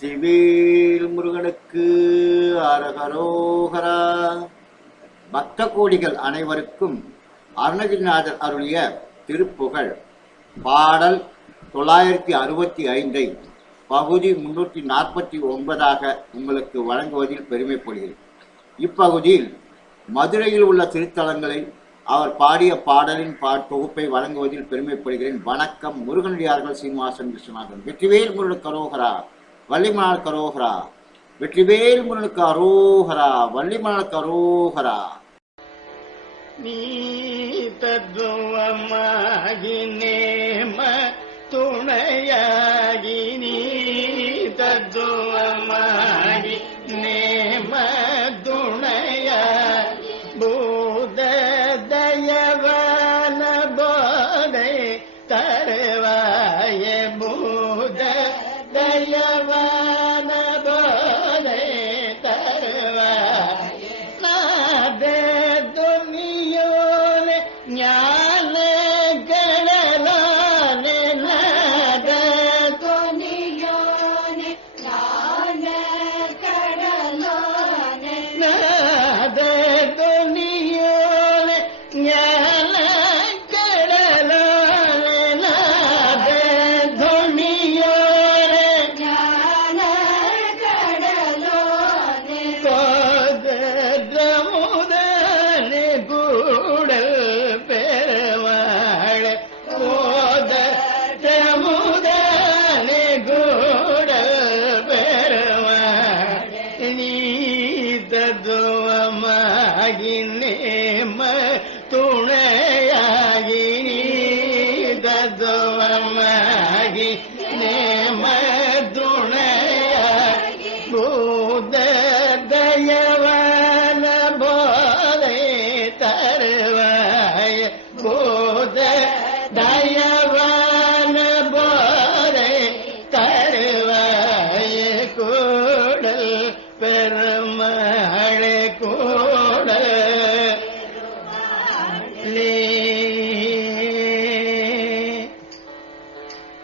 வெற்றிவேல் முருகனுக்கு அரகரோகரா. பக்த கோடிகள் அனைவருக்கும் அருணகிரிநாதர் அருளிய திருப்புகழ். பாடல் தொள்ளாயிரத்தி அறுபத்தி ஐந்தை பகுதி முன்னூற்றி நாற்பத்தி ஒன்பதாக உங்களுக்கு வழங்குவதில் பெருமைப்படுகிறேன். இப்பகுதியில் மதுரையில் உள்ள திருத்தலங்களை அவர் பாடிய பாடலின் பா தொகுப்பை வழங்குவதில் பெருமைப்படுகிறேன். வணக்கம் முருகனடியார்கள் சீனிவாசன் விஸ்வநாதன். வெற்றிவேல் முருகன் கரோகரா வள்ளிமணால் கரோகரா வெற்றிவேல் முருகனுக்கு அரோஹரா வள்ளிமணால் கரோஹரா நீ தத்துவமாகி நேம துணையாகி நீ தத்துவ Yeah. தத்துவமாகி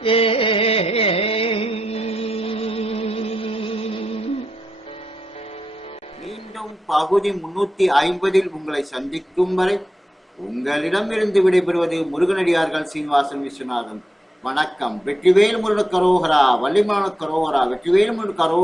ஏ மீண்டும் பகுதி முன்னூத்தி ஐம்பதில் உங்களை சந்திக்கும் வரை உங்களிடமிருந்து விடைபெறுவது முருகனடியார்கள் சீனிவாசன் விஸ்வநாதன். வணக்கம். வெற்றிவேல் முருகன் கரோகரா வள்ளிமான கரோகரா வெற்றிவேல் முருகன் கரோ